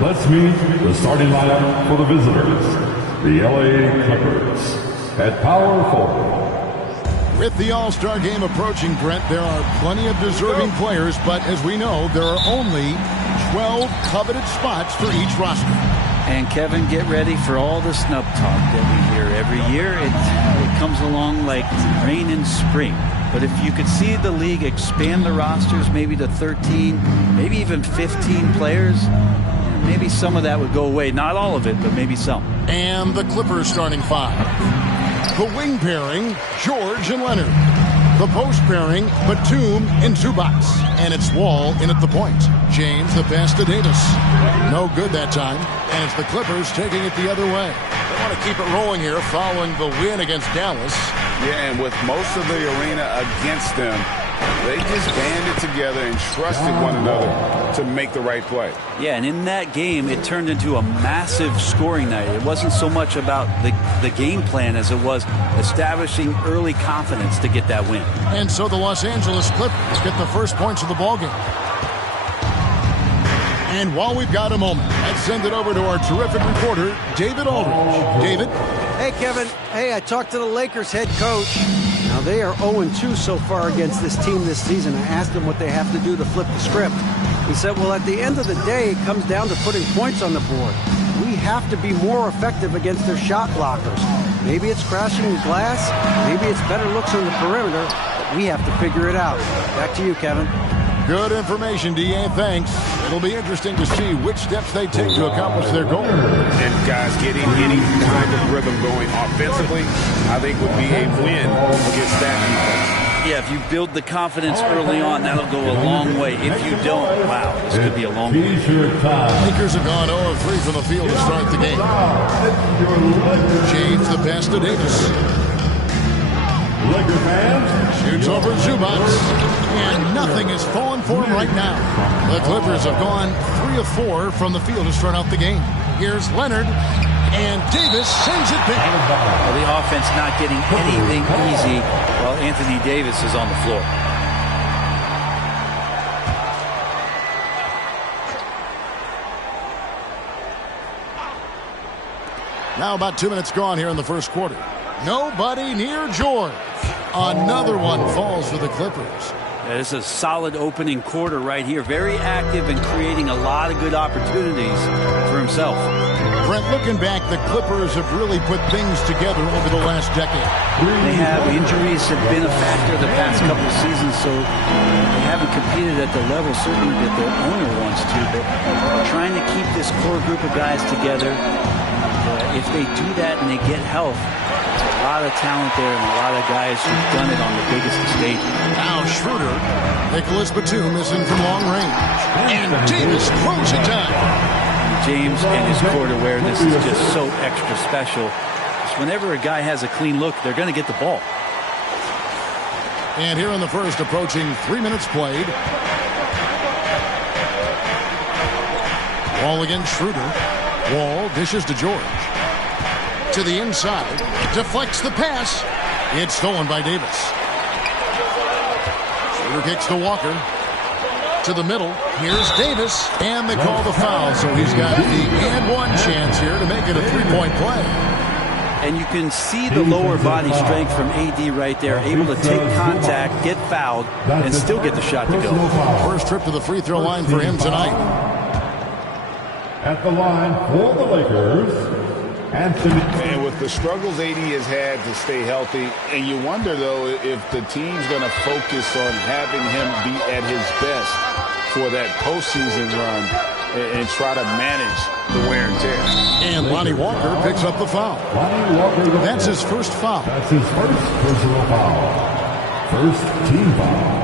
Let's meet the starting lineup for the visitors. The LA Clippers at power forward. With the All-Star game approaching, Brent, there are plenty of deserving players, but as we know, there are only 12 coveted spots for each roster. And Kevin, get ready for all the snub talk that we hear every year. It comes along like rain in spring. But if you could see the league expand the rosters maybe to 13, maybe even 15 players, maybe some of that would go away. Not all of it, but maybe some. And the Clippers starting five. The wing pairing, George and Leonard. The post pairing, Batum and Zubac. And it's Wall in at the point. James the pass to Davis. No good that time. And it's the Clippers taking it the other way. They want to keep it rolling here following the win against Dallas. Yeah, and with most of the arena against them, they just banded together and trusted one another to make the right play. Yeah, and in that game, it turned into a massive scoring night. It wasn't so much about the game plan as it was establishing early confidence to get that win. And so the Los Angeles Clippers get the first points of the ballgame. And while we've got a moment, let's send it over to our terrific reporter, David Aldridge. David? Hey, Kevin. Hey, I talked to the Lakers head coach. Now, they are 0-2 so far against this team this season. I asked him what they have to do to flip the script. He said, well, at the end of the day, it comes down to putting points on the board. We have to be more effective against their shot blockers. Maybe it's crashing the glass. Maybe it's better looks on the perimeter. But we have to figure it out. Back to you, Kevin. Good information, D.A. Thanks. It'll be interesting to see which steps they take to accomplish their goal. And, guys, getting any kind of rhythm going offensively, I think would be a win against that defense. Yeah, if you build the confidence early on, that'll go a long way. If you don't, wow, this could be a long way. Lakers have gone 0-3 from the field to start the game. James the pass to Davis. Laker fans, shoots over Zubac, and nothing is falling for him right now. The Clippers have gone 3 of 4 from the field to start out the game. Here's Leonard, and Davis sends it back. Well, the offense not getting anything easy while Anthony Davis is on the floor. Now about 2 minutes gone here in the first quarter. Nobody near George. Another one falls for the Clippers. Yeah, this is a solid opening quarter right here. Very active and creating a lot of good opportunities for himself. Brent, looking back, the Clippers have really put things together over the last decade. They have. Injuries have been a factor the past couple of seasons, so they haven't competed at the level certainly that the owner wants to, but trying to keep this core group of guys together. If they do that and they get health, there's a lot of talent there and a lot of guys who've done it on the biggest of stages. Now Schroeder, Nicholas Batum is in from long range. And Davis throws it down. James and his court awareness is just so extra special. Just whenever a guy has a clean look, they're going to get the ball. And here in the first, approaching 3 minutes played. Wall against Schroeder. Wall dishes to George. To the inside. Deflects the pass. It's stolen by Davis. Schroeder kicks to Walker. To the middle. Here's Davis. And they call the foul. So he's got the and one chance here to make it a three-point play. And you can see the lower body strength from AD right there. Able to take contact, get fouled, and still get the shot to go. First trip to the free throw line for him tonight. At the line for the Lakers, Anthony. And with the struggles AD has had to stay healthy, and you wonder, though, if the team's going to focus on having him be at his best for that postseason run and try to manage the wear and tear. And Lonnie Walker picks up the foul. That's his first foul. That's his first personal foul. First team foul.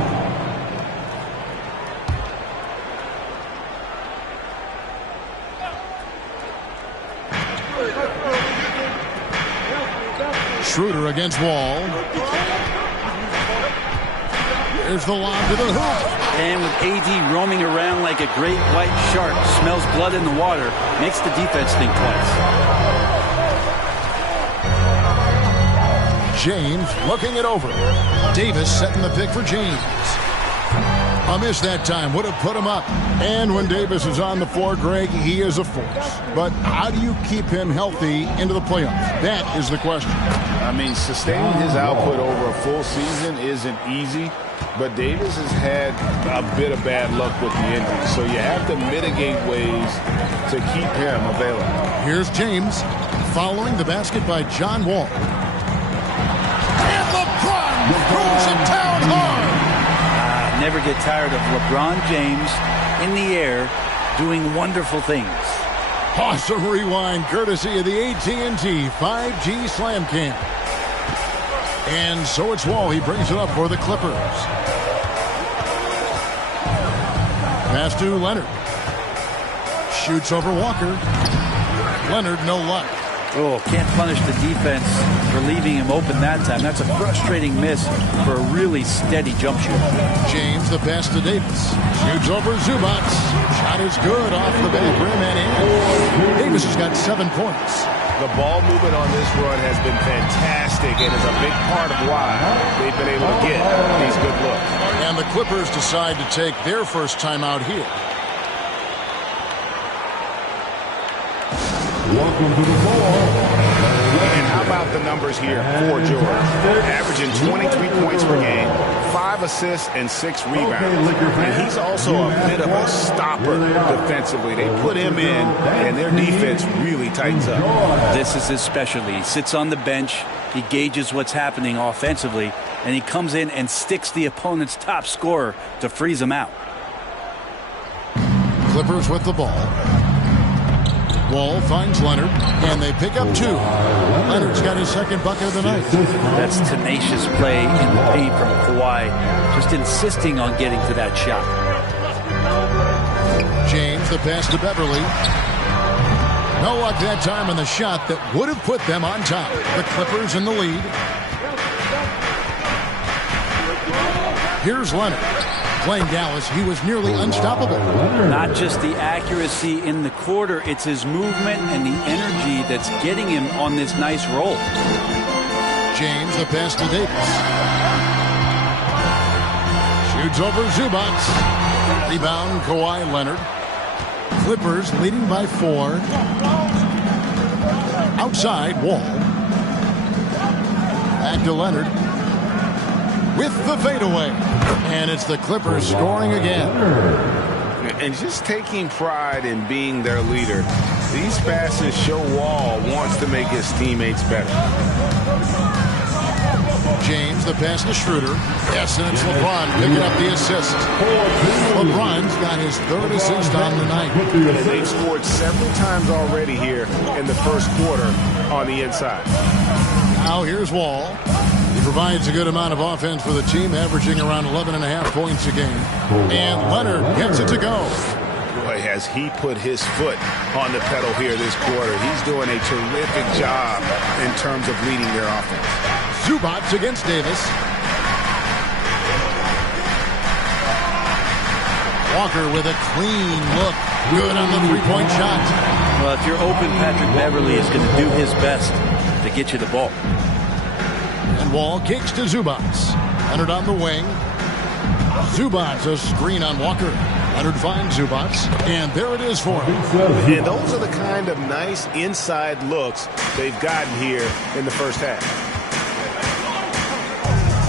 Schroeder against Wall. There's the lob to the hoop. And with AD roaming around like a great white shark, smells blood in the water, makes the defense think twice. James looking it over. Davis setting the pick for James. A miss that time would have put him up. And when Davis is on the floor, Greg, he is a force. But how do you keep him healthy into the playoffs? That is the question. I mean, sustaining his output over a full season isn't easy, but Davis has had a bit of bad luck with the injury, so you have to mitigate ways to keep him available. Here's James following the basket by John Wall. And LeBron throws him down hard. Never get tired of LeBron James in the air doing wonderful things. Awesome rewind courtesy of the AT&T 5G Slam Cam. And so it's Wall. He brings it up for the Clippers. Pass to Leonard. Shoots over Walker. Leonard, no luck. Oh, can't punish the defense for leaving him open that time. That's a frustrating miss for a really steady jump shoot. James, the pass to Davis. Shoots over Zubac. Shot is good off the back rim and in. Davis has got 7 points. The ball movement on this run has been fantastic and is a big part of why they've been able to get these good looks. And the Clippers decide to take their first timeout here. Welcome to the ball. And how about the numbers here for George? Averaging 23 points per game, 5 assists, and 6 rebounds. And he's also a bit of a stopper defensively. They put him in, and their defense really tightens up. This is his specialty. He sits on the bench, he gauges what's happening offensively, and he comes in and sticks the opponent's top scorer to freeze him out. Clippers with the ball. Wall finds Leonard, and they pick up 2. Leonard's got his second bucket of the night. That's tenacious play in the paint from Kawhi, just insisting on getting to that shot. James, the pass to Beverly. No luck that time on the shot that would have put them on top. The Clippers in the lead. Here's Leonard. Playing Dallas, he was nearly unstoppable. Not just the accuracy in the quarter, it's his movement and the energy that's getting him on this nice roll. James, the pass to Davis. Shoots over Zubac. Rebound, Kawhi Leonard. Clippers leading by 4. Outside, Wall. Back to Leonard. With the fadeaway. And it's the Clippers scoring again. And just taking pride in being their leader, these passes show Wall wants to make his teammates better. James, the pass to Schroeder. Yes, and it's LeBron picking up the assist. LeBron's got his 3rd assist on the night. And they've scored several times already here in the first quarter on the inside. Now here's Wall. He provides a good amount of offense for the team, averaging around 11.5 points a game. And Leonard gets it to go. Boy, has he put his foot on the pedal here this quarter. He's doing a terrific job in terms of leading their offense. Zubac against Davis. Walker with a clean look. Good on the three-point shot. Well, if you're open, Patrick Beverly is going to do his best to get you the ball. And Wall kicks to Zubac. Leonard on the wing. Zubac, a screen on Walker. Leonard finds Zubac, and there it is for him. And those are the kind of nice inside looks they've gotten here in the first half.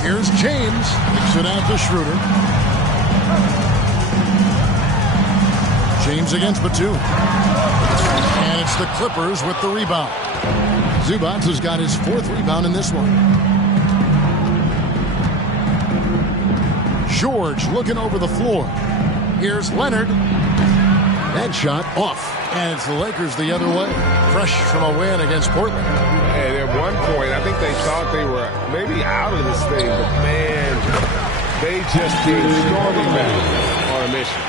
Here's James. Kicks it out to Schroeder. James against Batum. And it's the Clippers with the rebound. Zubac has got his 4th rebound in this one. George looking over the floor. Here's Leonard. That shot off. And it's the Lakers the other way. Fresh from a win against Portland. And at one point, I think they thought they were maybe out of this thing, but man, they just came storming back on a mission.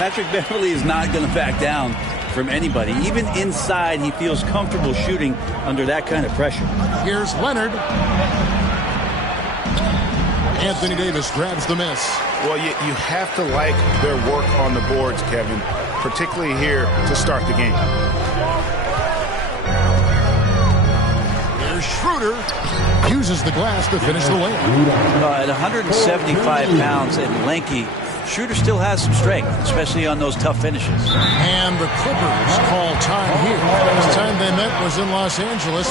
Patrick Beverly is not going to back down from anybody. Even inside, he feels comfortable shooting under that kind of pressure. Here's Leonard. Anthony Davis grabs the miss. Well, you have to like their work on the boards, Kevin, particularly here to start the game. Here's Schroeder. Uses the glass to finish the layup. At 175 pounds and lanky, Schroeder still has some strength, especially on those tough finishes. And the Clippers call time here. Last time they met was in Los Angeles.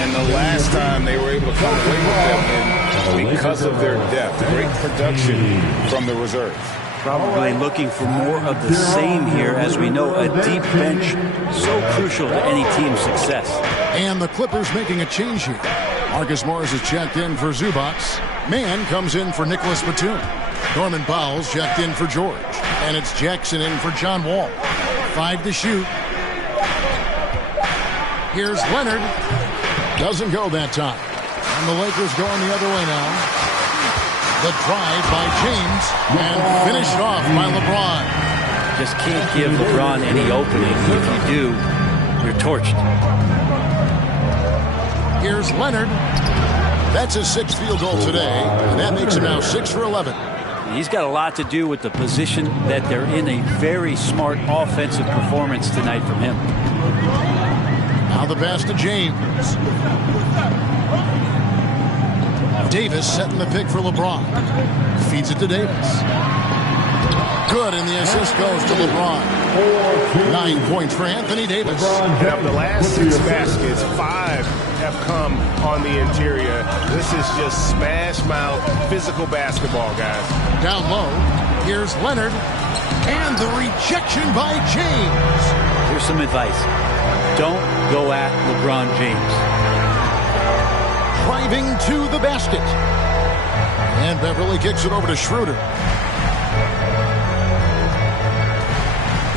And the last time they were able to come away with them because of their depth. Great production from the reserves. Probably looking for more of the same here. As we know, a deep bench so crucial to any team's success. And the Clippers making a change here. Marcus Morris is checked in for Zubac. Mann comes in for Nicholas Batum. Norman Powell's checked in for George. And it's Jackson in for John Wall. 5 to shoot. Here's Leonard. Doesn't go that time. And the Lakers going the other way now. The drive by James and finished off by LeBron. Just can't give LeBron any opening. If you do, you're torched. Here's Leonard. That's his 6th field goal today, and that makes him now 6 for 11. He's got a lot to do with the position that they're in. A very smart offensive performance tonight from him. Now the pass to James. Davis setting the pick for LeBron. Feeds it to Davis. Good, and the assist goes to LeBron. 9 points for Anthony Davis. And of the last 6 baskets, 5 have come on the interior. This is just smash mouth physical basketball, guys. Down low, here's Leonard. And the rejection by James. Here's some advice. Don't go at LeBron James. Driving to the basket. And Beverly kicks it over to Schroeder.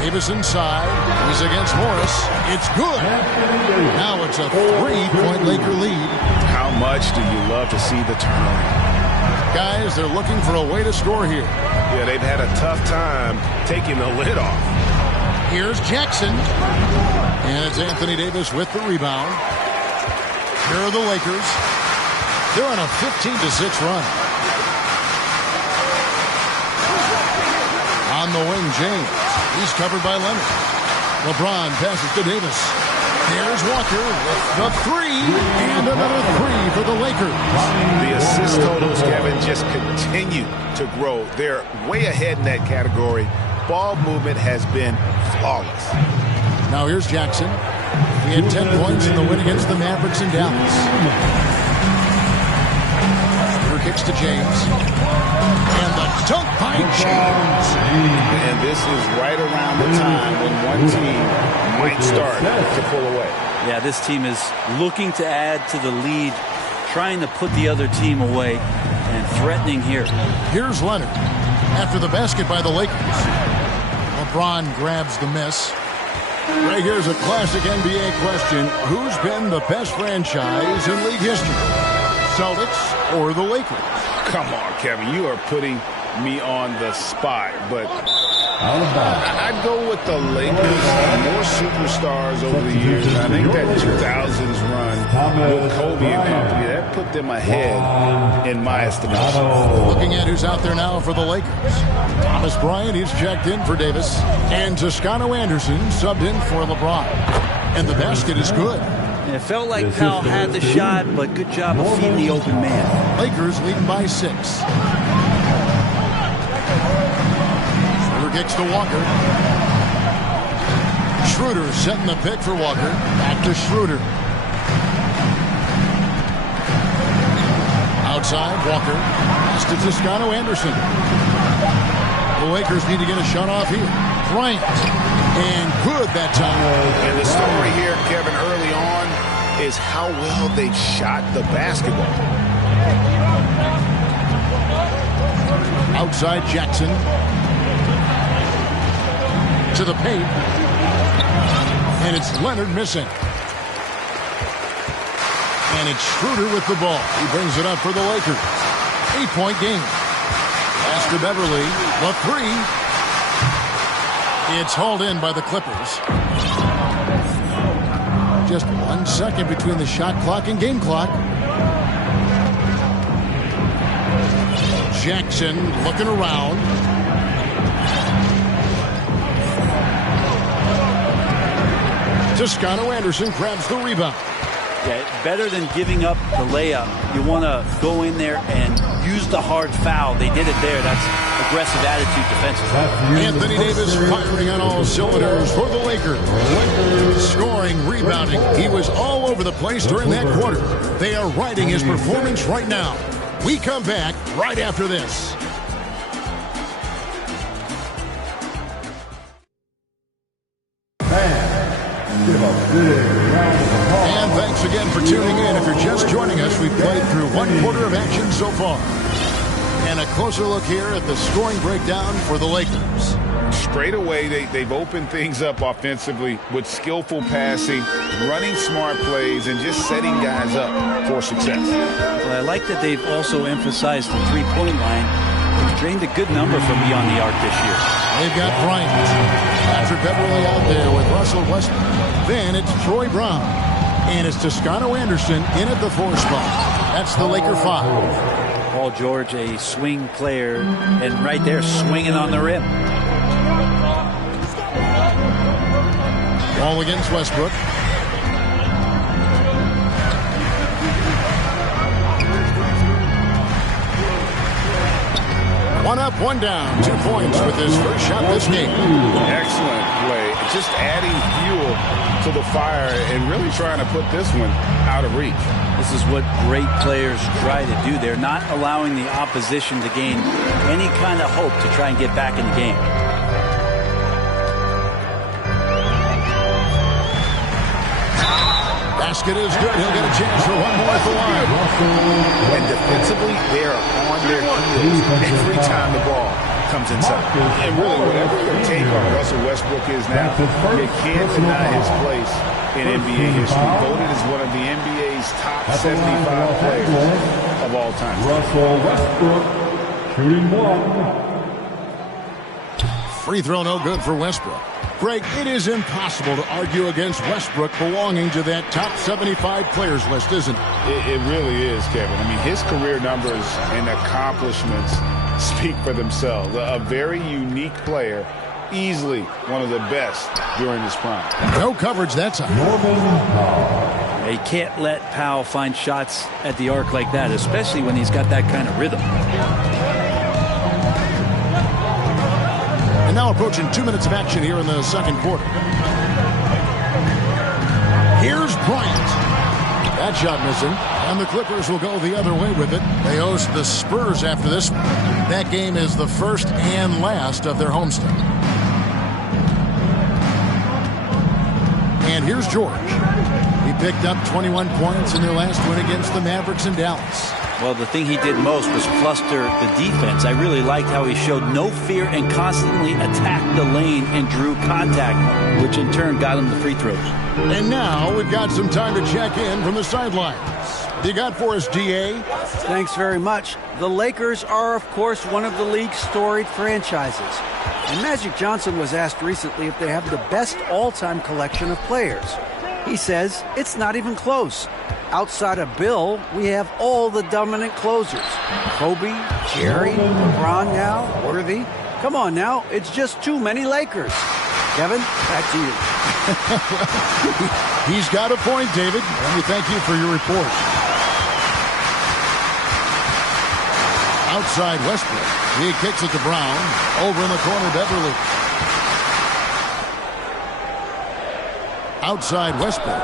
Davis inside. He's against Morris. It's good. Now it's a 3-point Laker lead. How much do you love to see the turnover? Guys, they're looking for a way to score here. Yeah, they've had a tough time taking the lid off. Here's Jackson. And it's Anthony Davis with the rebound. Here are the Lakers. They're on a 15-6 run. On the wing, James. He's covered by Leonard. LeBron passes to Davis. There's Walker with the 3. And another 3 for the Lakers. The assist totals, Kevin, just continue to grow. They're way ahead in that category. Ball movement has been flawless. Now here's Jackson. He had 10 points in the win against the Mavericks in Dallas. Kicks to James. And the dunk by James. And this is right around the time when one team might start to pull away. Yeah, this team is looking to add to the lead, trying to put the other team away, and threatening here. Here's Leonard. After the basket by the Lakers. LeBron grabs the miss. Right here's a classic NBA question. Who's been the best franchise in league history? Celtics or the Lakers? Come on, Kevin. You are putting me on the spot, but I'd go with the Lakers. More superstars over the years. I think that 2000s run with Kobe and company, that put them ahead in my estimation. Looking at who's out there now for the Lakers. Thomas Bryant, he's checked in for Davis. And Toscano Anderson subbed in for LeBron. And the basket is good. It felt like Powell had the shot, but good job of feeding the open man. Lakers leading by 6. Schroeder kicks to Walker. Schroeder setting the pick for Walker. Back to Schroeder. Outside, Walker. Pass to Toscano Anderson. The Lakers need to get a shot off here. Bryant. And good that time. And the story here, Kevin, early on is how well they've shot the basketball. Outside Jackson. To the paint. And it's Leonard missing. And it's Schroeder with the ball. He brings it up for the Lakers. 8-point game. Pass to Beverly. The 3. It's hauled in by the Clippers. Just 1 second between the shot clock and game clock. Jackson looking around. Toscano Anderson grabs the rebound. Yeah, better than giving up the layup. You want to go in there and use the hard foul. They did it there. That's a aggressive attitude defensively. Anthony Davis firing on all cylinders for the Lakers. Scoring, rebounding. He was all over the place during that quarter. They are riding his performance right now. We come back right after this. And thanks again for tuning in. If you're just joining us, we've played through one quarter of action so far. And a closer look here at the scoring breakdown for the Lakers. Straight away, they've opened things up offensively with skillful passing, running smart plays, and just setting guys up for success. Well, I like that they've also emphasized the three-point line. They've drained a good number from beyond the arc this year. They've got Bryant, Patrick Beverly out there with Russell Westbrook. Then it's Troy Brown. And it's Toscano Anderson in at the 4 spot. That's the Laker 5. Paul George, a swing player, and right there swinging on the rim. Ball against Westbrook. One up, one down. 2 points with his first shot this game. Excellent play. Just adding fuel to the fire and really trying to put this one out of reach. This is what great players try to do. They're not allowing the opposition to gain any kind of hope to try and get back in the game. Basket is good. He'll get a chance for one more at the line. And defensively, they are on their heels every time the ball comes inside. And really, whatever your take on Russell Westbrook is now, you can't deny his place in NBA history. Voted as one of the NBA's top 75 players of all time. Russell Westbrook, shooting 1. Free throw no good for Westbrook. Greg, it is impossible to argue against Westbrook belonging to that top 75 players list, isn't it? It really is, Kevin. I mean, his career numbers and accomplishments speak for themselves. A very unique player, easily one of the best during his prime. No coverage that time. You can't let Powell find shots at the arc like that, especially when he's got that kind of rhythm. And now approaching 2 minutes of action here in the second quarter. Here's Bryant. That shot missing. And the Clippers will go the other way with it. They host the Spurs after this. That game is the first and last of their homestand. And here's George. He picked up 21 points in their last win against the Mavericks in Dallas. Well, the thing he did most was fluster the defense. I really liked how he showed no fear and constantly attacked the lane and drew contact, which in turn got him the free throws. And now we've got some time to check in from the sidelines. You got for us, DA? Thanks very much. The Lakers are, of course, one of the league's storied franchises. And Magic Johnson was asked recently if they have the best all-time collection of players. He says it's not even close. Outside of Bill, we have all the dominant closers. Kobe, Jerry, LeBron now, Worthy. Come on now, it's just too many Lakers. Kevin, back to you. He's got a point, David, and we thank you for your report. Outside Westbrook. He kicks it to Brown. Over in the corner, Beverly. Outside Westbrook.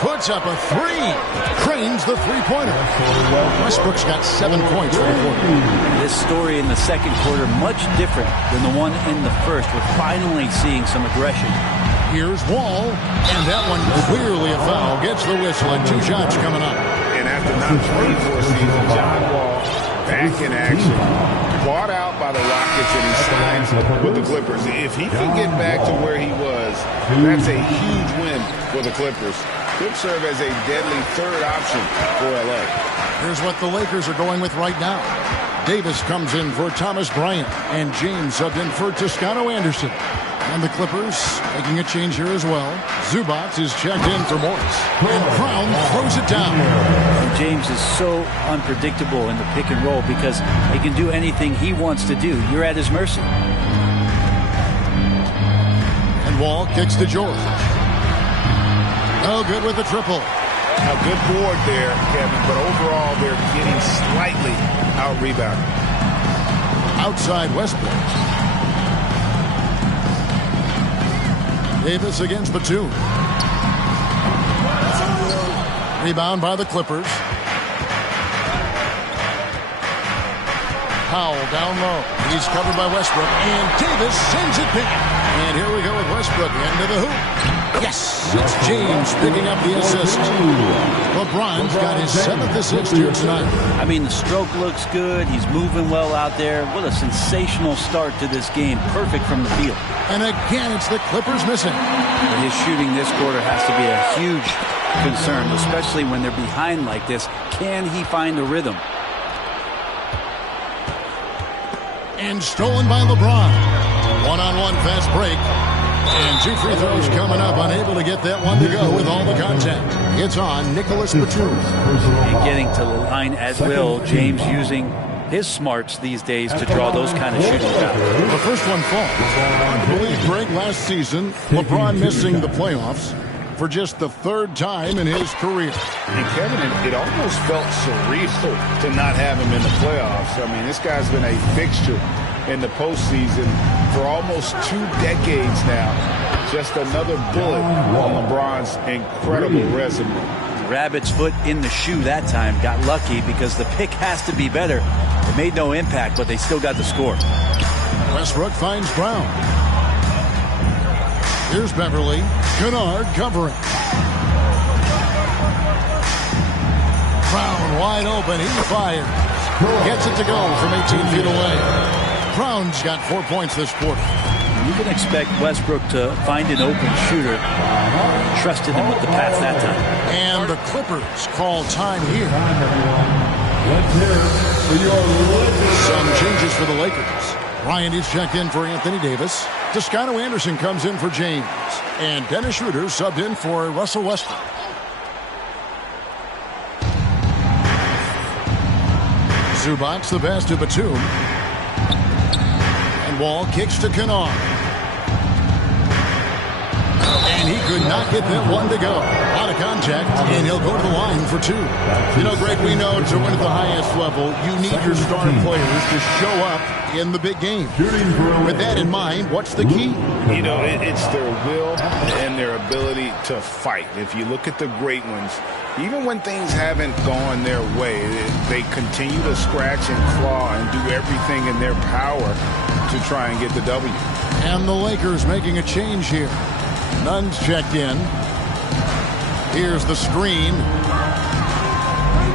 Puts up a three. Cranes the three-pointer. Westbrook's got 7 points for the quarter. This story in the second quarter much different than the one in the first. We're finally seeing some aggression. Here's Wall, and that one clearly a foul. Gets the whistle, and 2 shots coming up. And after not playing for a season, John Wall back in action. Bought out by the Rockets, and he signs with the Clippers. If he can get back to where he was, that's a huge win for the Clippers. Could serve as a deadly third option for LA. Here's what the Lakers are going with right now. Davis comes in for Thomas Bryant, and James subbed in for Toscano Anderson. And the Clippers making a change here as well. Zubac is checked in for Morris. And Brown throws it down. And James is so unpredictable in the pick and roll because he can do anything he wants to do. You're at his mercy. And Wall kicks to George. Oh, good with the triple. A good board there, Kevin, but overall they're getting slightly out-rebounded. outside Westbrook. Davis against Batum. Rebound by the Clippers. Powell down low. He's covered by Westbrook, and Davis sends it back. And here we go with Westbrook into the hoop. Yes, it's James picking up the assist. LeBron's got his 7th assist here tonight. I mean, the stroke looks good. He's moving well out there. What a sensational start to this game. Perfect from the field. And again, it's the Clippers missing. But his shooting this quarter has to be a huge concern, especially when they're behind like this. Can he find a rhythm? And stolen by LeBron. One-on-one fast break. And 2 free throws coming up. Unable to get that one to go with all the contact. It's on Nicholas Batum. And getting to the line at will. James using his smarts these days to draw those kind of shooting fouls. The first one falls. I believe Greg last season, LeBron missing the playoffs for just the 3rd time in his career. And Kevin, it almost felt surreal to not have him in the playoffs. I mean, this guy's been a fixture in the postseason for almost 2 decades now. Just another bullet on LeBron's incredible resume. Rabbit's foot in the shoe that time. Got lucky because the pick has to be better. It made no impact, but they still got the score. Westbrook finds Brown. Here's Beverly. Kennard covering. Brown wide open. He fires. Gets it to go from 18 feet away. Brown's got 4 points this quarter. You can expect Westbrook to find an open shooter. Trusted him with the pass that time. And the Clippers call time here. Let's hear it for your Lakers. Some changes for the Lakers. Bryant is checked in for Anthony Davis. Toscano Anderson comes in for James. And Dennis Schroeder subbed in for Russell Westbrook. Zubac the pass to Batum. And Wall kicks to Kennard. And he could not get that one to go. Out of contact, and he'll go to the line for 2. You know, Greg, we know to win at the highest level, you need your star players to show up in the big game. With that in mind, what's the key? You know, it's their will and their ability to fight. If you look at the great ones, even when things haven't gone their way, they continue to scratch and claw and do everything in their power to try and get the W. And the Lakers making a change here. Nunn's checked in. Here's the screen.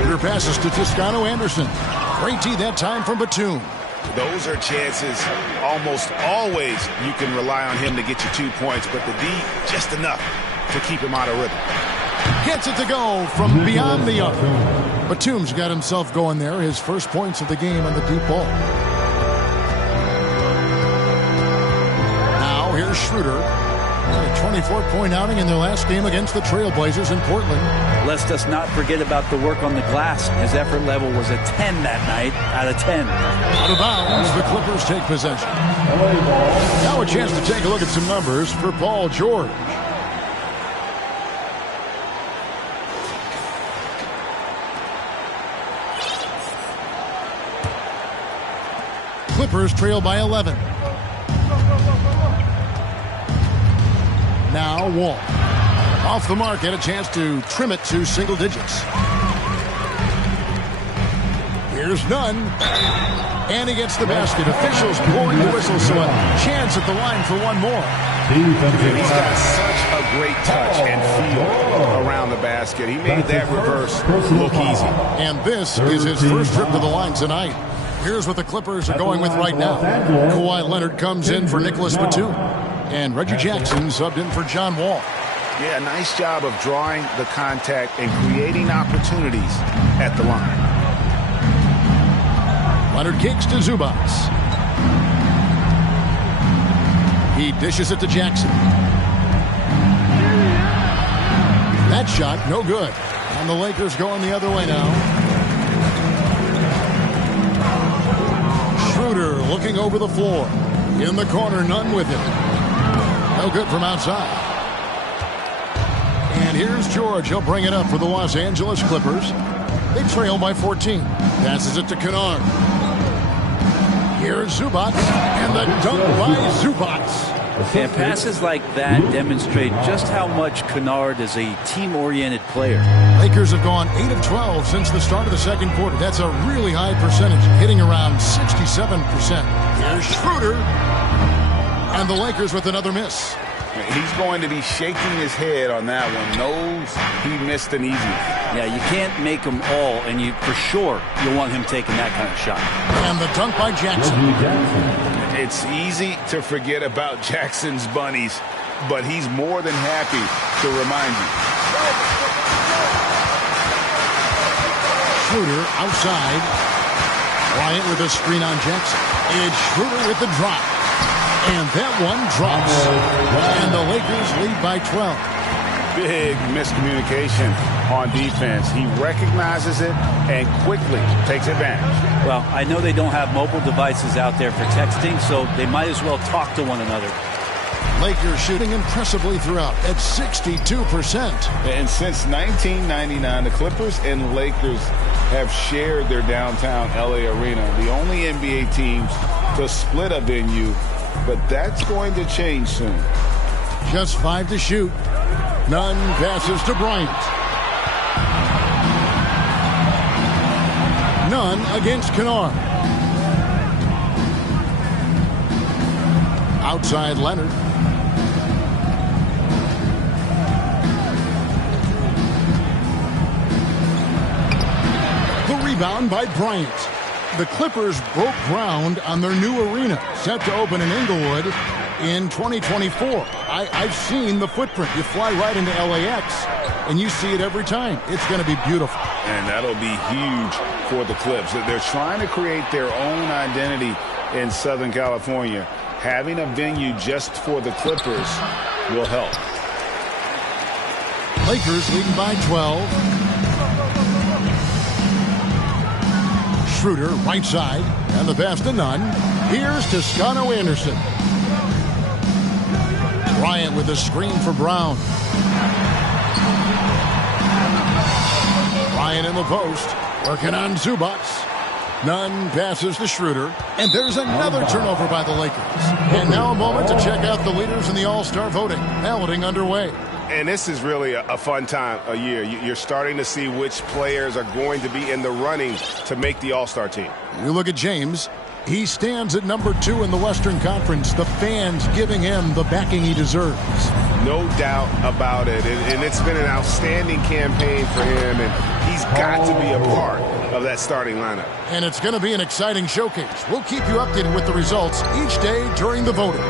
Your passes to Toscano Anderson. Great D that time from Batum. Those are chances almost always you can rely on him to get you 2 points, but the D, just enough to keep him out of rhythm. Gets it to go from beyond the arc. Batum's got himself going there. His first points of the game on the deep ball. Now here's Schroeder. A 24-point outing in their last game against the Trailblazers in Portland. Let's us not forget about the work on the glass. His effort level was a 10 that night out of 10. Out of bounds, the Clippers take possession. Now a chance to take a look at some numbers for Paul George. Clippers trail by 11. Now Wall. Off the mark, had a chance to trim it to single digits. Here's Nunn. And he gets the basket. Officials blowing the whistle, so a chance at the line for one more. He's got such a great touch and feel around the basket. He made that reverse look easy. And this is his first trip to the line tonight. Here's what the Clippers are going with right now. Kawhi Leonard comes in for Nicholas Batum. And Reggie Jackson subbed in for John Wall. Yeah, nice job of drawing the contact and creating opportunities at the line. Leonard kicks to Zubac. He dishes it to Jackson. That shot, no good. And the Lakers going the other way now. Schroeder looking over the floor. In the corner, Nunn with him. No good from outside. And here's George. He'll bring it up for the Los Angeles Clippers. They trail by 14. Passes it to Kennard. Here's Zubats, and the dunk by Zubats. And passes like that demonstrate just how much Kennard is a team-oriented player. Lakers have gone 8 of 12 since the start of the second quarter. That's a really high percentage, hitting around 67%. Here's Schroeder, and the Lakers with another miss. He's going to be shaking his head on that one. Knows he missed an easy one. Yeah, you can't make them all, and for sure you'll want him taking that kind of shot. And the dunk by Jackson. It's easy to forget about Jackson's bunnies, but he's more than happy to remind you. Schroeder outside. Bryant with a screen on Jackson. It's Schroeder with the drop. And that one drops. And the Lakers lead by 12. Big miscommunication on defense. He recognizes it and quickly takes advantage. Well, I know they don't have mobile devices out there for texting, so they might as well talk to one another. Lakers shooting impressively throughout at 62%. And since 1999, the Clippers and Lakers have shared their downtown LA arena, the only NBA teams to split a venue, but that's going to change soon. Just 5 to shoot. Nunn passes to Bryant. Nunn against Kennard. Outside Leonard. The rebound by Bryant. The Clippers broke ground on their new arena, set to open in Inglewood in 2024. I've seen the footprint. You fly right into LAX, and you see it every time. It's going to be beautiful. And that'll be huge for the Clips. They're trying to create their own identity in Southern California. Having a venue just for the Clippers will help. Lakers leading by 12. Schroeder, right side, and the pass to Nunn. Here's Toscano Anderson. Bryant with a screen for Brown. Bryant in the post, working on Zubats. Nunn passes to Schroeder, and there's another turnover by the Lakers. And now a moment to check out the leaders in the All-Star voting. Balloting underway. And this is really a fun time of year. You're starting to see which players are going to be in the running to make the All-Star team. You look at James. He stands at number 2 in the Western Conference. The fans giving him the backing he deserves. No doubt about it. And it's been an outstanding campaign for him, and he's got to be a part of that starting lineup. And it's going to be an exciting showcase. We'll keep you updated with the results each day during the voting.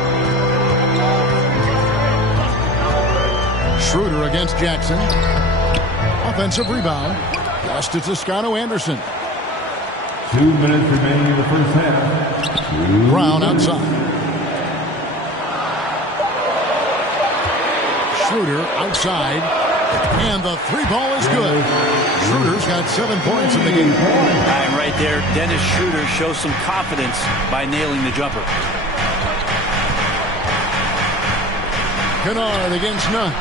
Schroeder against Jackson. Offensive rebound. Pass to Toscano Anderson. 2 minutes remaining in the first half. Brown outside. Schroeder outside. And the 3 ball is good. Schroeder's got 7 points in the game. And right there, Dennis Schroeder shows some confidence by nailing the jumper. Kennard against Nunn.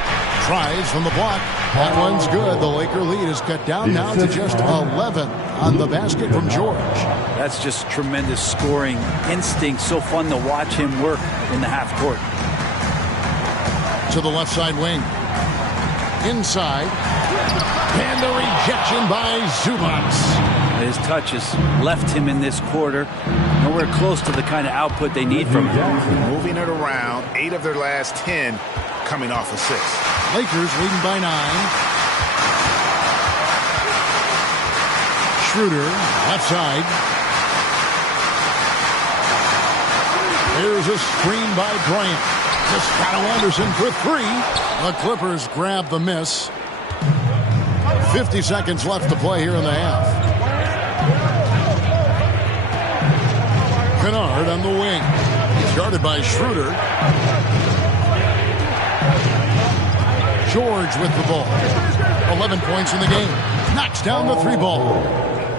Tries from the block. That one's good. The Laker lead is cut down now to just 11 on the basket from George. That's just tremendous scoring instinct. So fun to watch him work in the half court. To the left side wing. Inside. And the rejection by Zubats. His touches left him in this quarter. Nowhere close to the kind of output they need from him. Moving it around, 8 of their last 10 coming off assists. Lakers leading by 9. Schroeder, left side. Here's a screen by Bryant. Toscano Anderson for 3. The Clippers grab the miss. 50 seconds left to play here in the half. Kennard on the wing. He's guarded by Schroeder. George with the ball. 11 points in the game. Knocks down the 3 ball.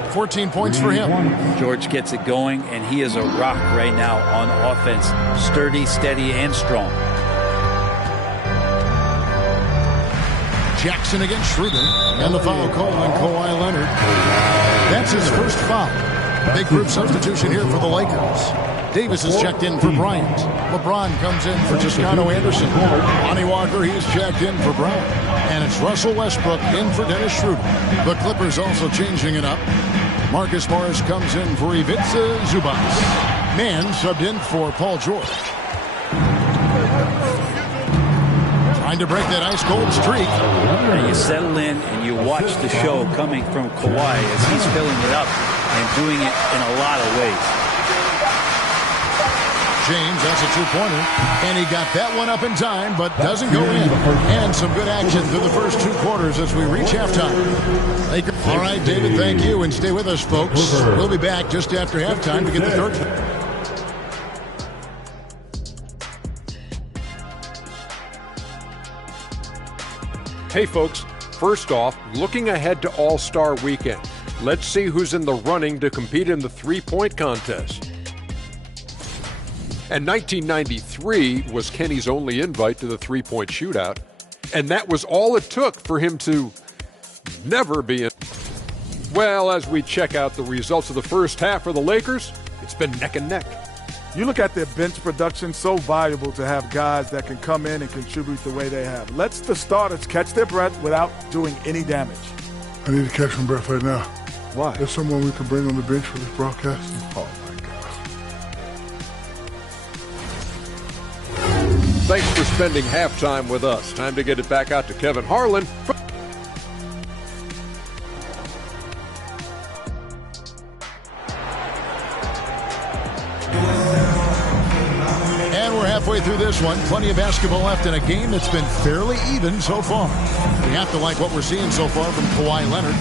14 points for him. George gets it going, and he is a rock right now on offense. Sturdy, steady, and strong. Jackson against Schroeder. And the foul called on Kawhi Leonard. That's his first foul. Big group substitution here for the Lakers. Davis is checked in for Bryant. LeBron comes in for Toscano Anderson. Lonnie Walker, he's checked in for Brown. And it's Russell Westbrook in for Dennis Schroeder. The Clippers also changing it up. Marcus Morris comes in for Ivica Zubac. Mann subbed in for Paul George. Trying to break that ice-cold streak. And you settle in and you watch the show coming from Kawhi as he's filling it up and doing it in a lot of ways. James, that's a two-pointer. And he got that one up in time, but doesn't go in. And some good action through the first two quarters as we reach halftime. All right, David, thank you. And stay with us, folks. We'll be back just after halftime to get the third. Hey, folks. First off, looking ahead to All-Star Weekend. Let's see who's in the running to compete in the three-point contest. And 1993 was Kenny's only invite to the three-point shootout. And that was all it took for him to never be in. Well, as we check out the results of the first half for the Lakers, it's been neck and neck. You look at their bench production, so valuable to have guys that can come in and contribute the way they have. Let's the starters catch their breath without doing any damage. I need to catch my breath right now. Why? There's someone we can bring on the bench for this broadcast. Oh, my God. Thanks for spending halftime with us. Time to get it back out to Kevin Harlan. And we're halfway through this one. Plenty of basketball left in a game that's been fairly even so far. We have to like what we're seeing so far from Kawhi Leonard.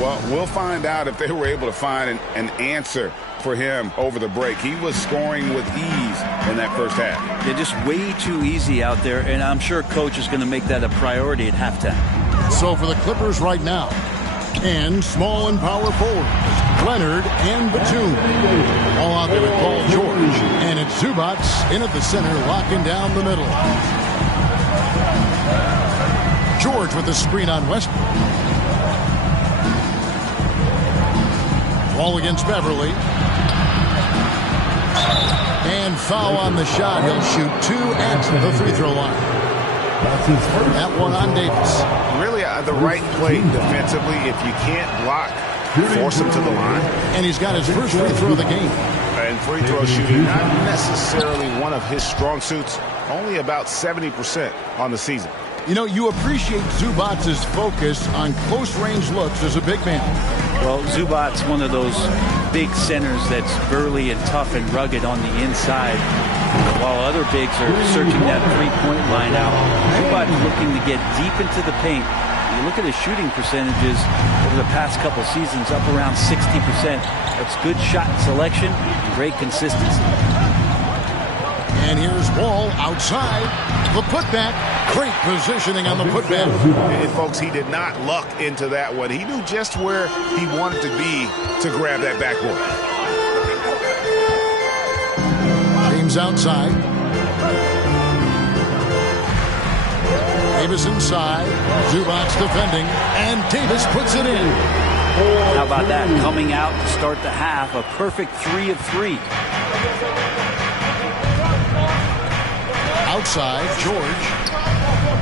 Well, we'll find out if they were able to find an answer for him over the break. He was scoring with ease in that first half. They're just way too easy out there, and I'm sure Coach is going to make that a priority at halftime. So for the Clippers right now, and small and power forward, Leonard and Batum. All out there with Paul George. And it's Zubac in at the center, locking down the middle. George with the screen on Westbrook. Ball against Beverly. And foul on the shot. He'll shoot two at the free throw line. That one on Davis. Really the right play defensively. If you can't block, force him to the line. And he's got his first free throw of the game. And free throw shooting, not necessarily one of his strong suits. Only about 70% on the season. You know, you appreciate Zubac's focus on close-range looks as a big man. Well, Zubac's one of those big centers that's burly and tough and rugged on the inside, while other bigs are searching that three-point line out. Zubac's looking to get deep into the paint. You look at his shooting percentages over the past couple seasons, up around 60%. That's good shot selection, great consistency. And here's Wall outside. The putback. Great positioning on the putback. And folks, he did not luck into that one. He knew just where he wanted to be to grab that backboard. James outside. Davis inside. Zubac defending. And Davis puts it in. How about that? Coming out to start the half, a perfect 3 of 3. Outside, George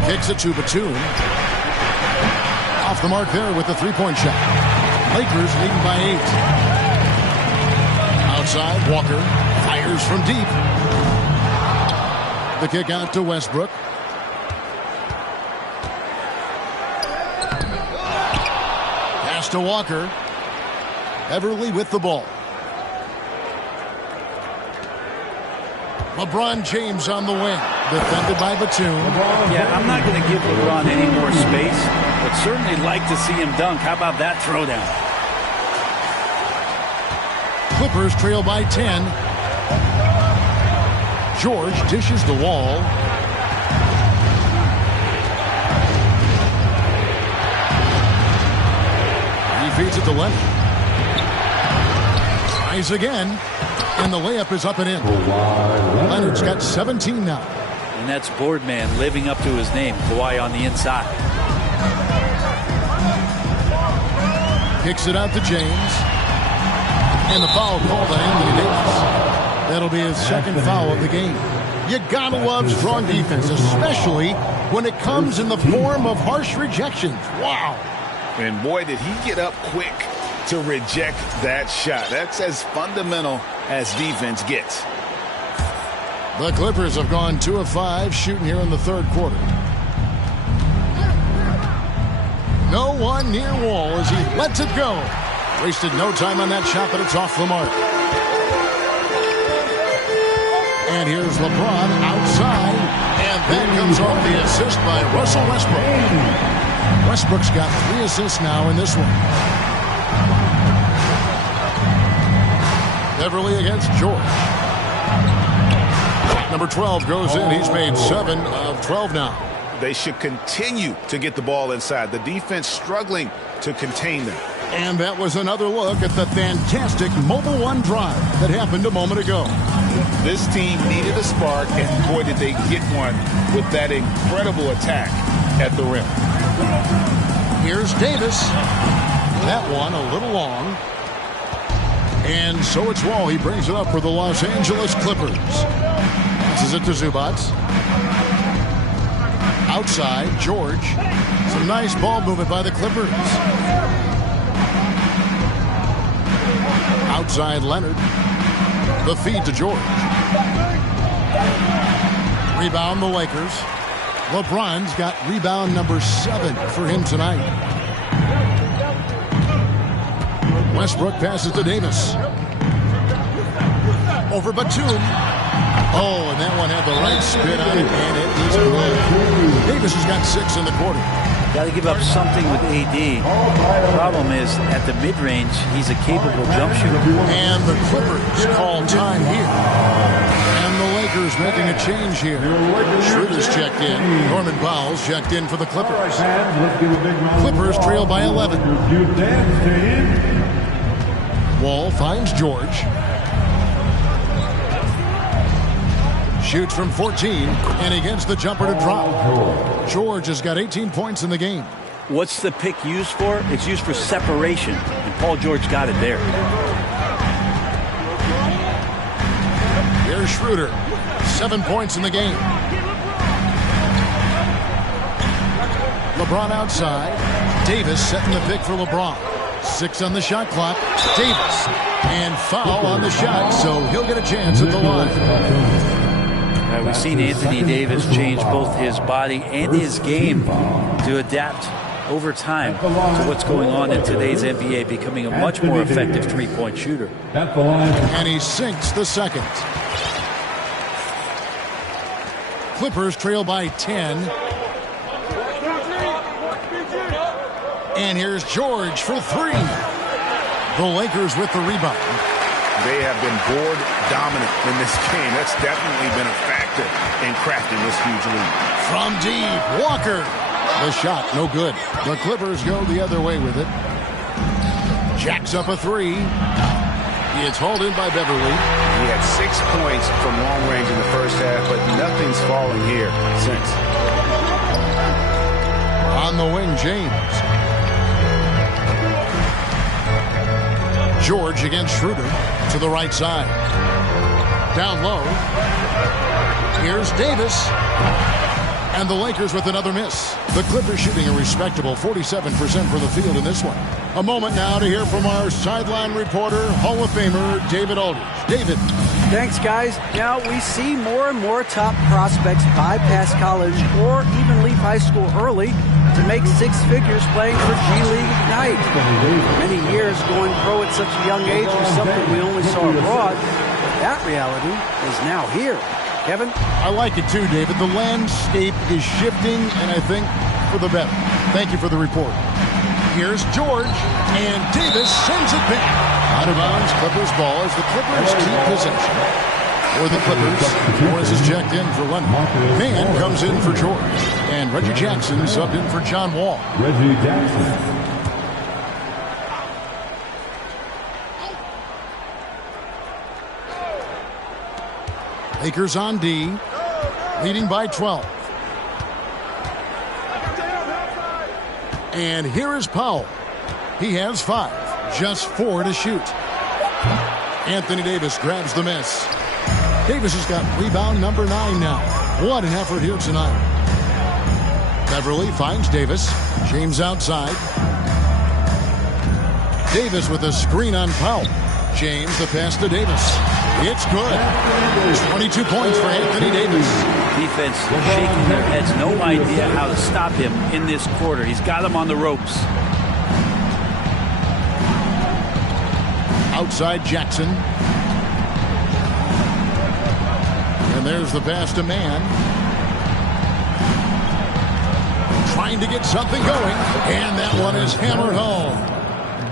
kicks it to Batum. Off the mark there with the three-point shot. Lakers leading by 8. Outside, Walker fires from deep. The kick out to Westbrook. Pass to Walker. Everly with the ball. LeBron James on the wing. Defended by Batum. Yeah, I'm not going to give LeBron any more space, but certainly like to see him dunk. How about that throwdown? Clippers trail by 10. George dishes the Wall. He feeds it to Leonard. Tries again. And the layup is up and in. Leonard's got 17 now. And that's Boardman living up to his name. Kawhi on the inside. Kicks it out to James. And the foul called on Anthony Davis. That'll be his second foul of the game. You gotta love strong defense, especially when it comes in the form of harsh rejections. Wow. And boy, did he get up quick to reject that shot. That's as fundamental as defense gets. The Clippers have gone 2 of 5 shooting here in the third quarter. No one near Wall as he lets it go. Wasted no time on that shot, but it's off the mark. And here's LeBron outside. And that comes off the assist by Russell Westbrook. Westbrook's got 3 assists now in this one. Beverly against George. Number 12 goes in. He's made 7 of 12 now. They should continue to get the ball inside. The defense struggling to contain them. And that was another look at the fantastic Mobile One drive that happened a moment ago. This team needed a spark, and boy, did they get one with that incredible attack at the rim. Here's Davis. That one a little long. And so it's Wall. He brings it up for the Los Angeles Clippers. Passes it to Zubac. Outside, George. Some nice ball movement by the Clippers. Outside, Leonard. The feed to George. Rebound, the Lakers. LeBron's got rebound number 7 for him tonight. Westbrook passes to Davis. Over Batum. Oh, and that one had the right spin on it, and it is good. Davis has got 6 in the quarter. Got to give up something with AD. The problem is, at the mid-range, he's a capable jump shooter. And the Clippers call time here. And the Lakers making a change here. Schroeder's checked in. Norman Powell's checked in for the Clippers. Clippers trail by 11. Wall finds George. Shoots from 14, and he gets the jumper to drop. George has got 18 points in the game. What's the pick used for? It's used for separation, and Paul George got it there. Here's Schroeder. 7 points in the game. LeBron outside. Davis setting the pick for LeBron. 6 on the shot clock. Davis. And foul on the shot, so he'll get a chance at the line. We've seen Anthony Davis change both his body and his game to adapt over time to what's going on in today's NBA, becoming a much more effective three-point shooter. And he sinks the second. Clippers trail by 10. And here's George for 3. The Lakers with the rebound. They have been board dominant in this game. That's definitely been a factor in crafting this huge lead. From deep, Walker. The shot, no good. The Clippers go the other way with it. Jacks up a 3. It's hauled in by Beverly. He had 6 points from long range in the first half, but nothing's falling here since. On the wing, James. George against Schroeder to the right side. Down low. Here's Davis. And the Lakers with another miss. The Clippers shooting a respectable 47% from the field in this one. A moment now to hear from our sideline reporter, Hall of Famer David Aldridge. David. Thanks, guys. Now, we see more and more top prospects bypass college or even leave high school early to make 6 figures playing for G League Ignite. For many years, going pro at such a young age was something we only saw abroad. That reality is now here. Kevin? I like it too, David. The landscape is shifting, and I think for the better. Thank you for the report. Here's George, and Davis sends it back. Out of bounds, Clippers ball as the Clippers keep possession. For the Clippers, Morris is checked in for Leonard. Mann comes in for George. And Reggie Jackson subbed in for John Wall. Reggie Jackson. Lakers on D, leading by 12. And here is Powell. He has 5, just 4 to shoot. Anthony Davis grabs the miss. Davis has got rebound number 9 now. What an effort here tonight. Beverly finds Davis. James outside. Davis with a screen on Powell. James the pass to Davis. It's good. 22 points for Anthony Davis. Defense shaking their heads. No idea how to stop him in this quarter. He's got him on the ropes. Outside Jackson. And there's the pass to Mann. Trying to get something going. And that one is hammered home.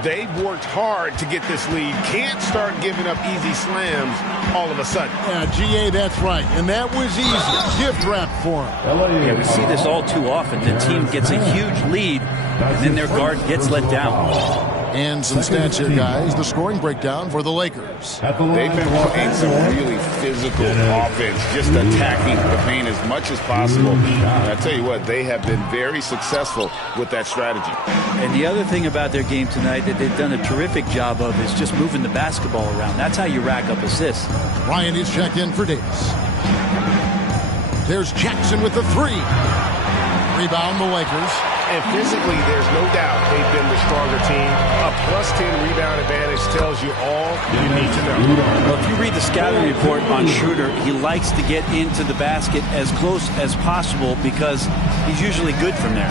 They've worked hard to get this lead. Can't start giving up easy slams all of a sudden. Yeah, GA, that's right. And that was easy. Gift wrap for him. Yeah, we see this all too often. The team gets a huge lead, and then their guard gets let down. And some stats here, guys. The scoring breakdown for the Lakers. They've been playing some really physical offense, just attacking the paint as much as possible. I tell you what, they have been very successful with that strategy. And the other thing about their game tonight that they've done a terrific job of is just moving the basketball around. That's how you rack up assists. Ryan is checked in for Davis. There's Jackson with the 3. Rebound the Lakers. And physically, there's no doubt they've been the stronger team. A +10 rebound advantage tells you all you need to know. Well, if you read the scouting report on Schroeder, he likes to get into the basket as close as possible because he's usually good from there.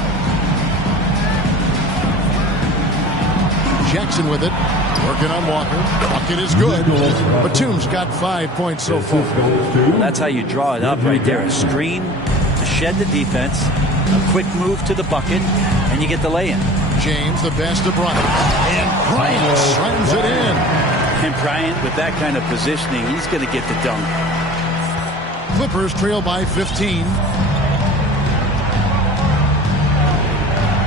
Jackson with it. Working on Walker. Bucket is good. Batum's got 5 points so far. Well, that's how you draw it up right there. A screen to shed the defense. A quick move to the bucket, and you get the lay-in. James, the pass to Bryant. And Bryant slams it in. And Bryant, with that kind of positioning, he's going to get the dunk. Clippers trail by 15.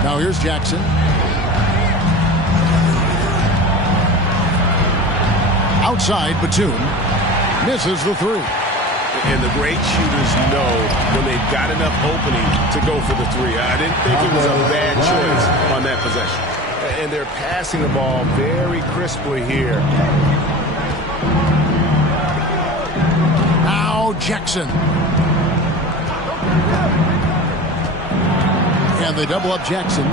Now here's Jackson. Outside, Batum misses the 3. And the great shooters know when they've got enough opening to go for the 3. I didn't think it was a bad choice on that possession. And they're passing the ball very crisply here. Now Jackson. And they double up Jackson.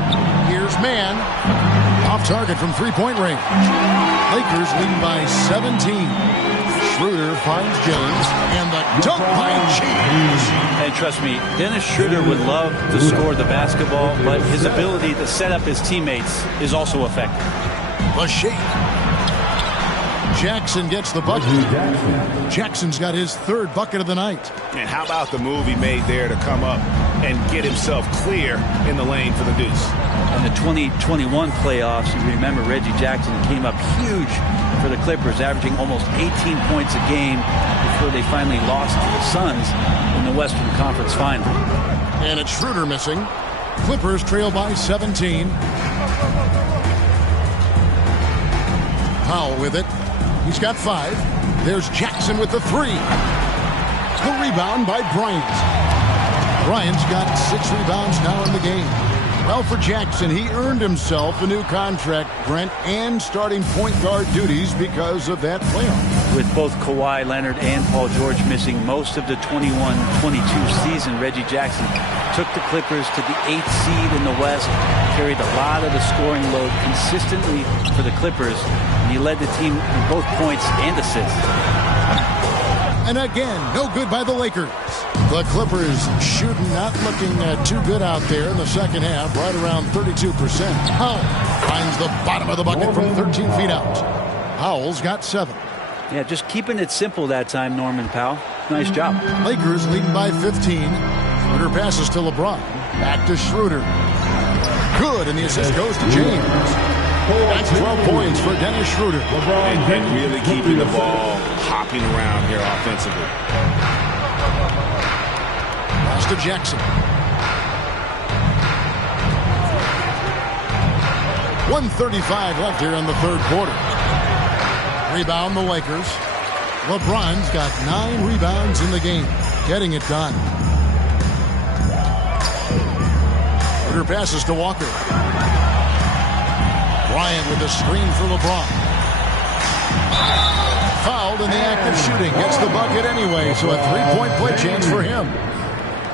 Here's Mann. Off target from three-point range. Lakers leading by 17. Schroeder finds James, and the dunk by James. And trust me, Dennis Schroeder would love to score the basketball, but his ability to set up his teammates is also effective. The shake. Jackson gets the bucket. Jackson's got his 3rd bucket of the night. And how about the move he made there to come up and get himself clear in the lane for the deuce? In the 2021 playoffs, you remember Reggie Jackson came up huge for the Clippers, averaging almost 18 points a game before they finally lost to the Suns in the Western Conference Final. And it's Schroeder missing. Clippers trail by 17. Powell with it. He's got 5. There's Jackson with the 3. The rebound by Bryant. Bryant's got 6 rebounds now in the game. Well, for Jackson, he earned himself a new contract, Brent, and starting point guard duties because of that playoff. With both Kawhi Leonard and Paul George missing most of the 21-22 season, Reggie Jackson took the Clippers to the 8th seed in the West, carried a lot of the scoring load consistently for the Clippers, and he led the team in both points and assists. And again, no good by the Lakers. The Clippers shooting, not looking too good out there in the second half, right around 32%. Powell finds the bottom of the bucket from 13 feet out. Powell's got 7. Yeah, just keeping it simple that time, Norman Powell. Nice job. Lakers leading by 15. Schroeder passes to LeBron. Back to Schroeder. Good, and the assist goes to James. That's 12 points for Dennis Schroeder. And really keeping the ball hopping around here offensively. Pass to Jackson. 1:35 left here in the 3rd quarter. Rebound the Lakers. LeBron's got 9 rebounds in the game. Getting it done. Schroeder passes to Walker. Bryant with a screen for LeBron. fouled in the act of shooting. Gets the bucket anyway, so a three-point play chance for him.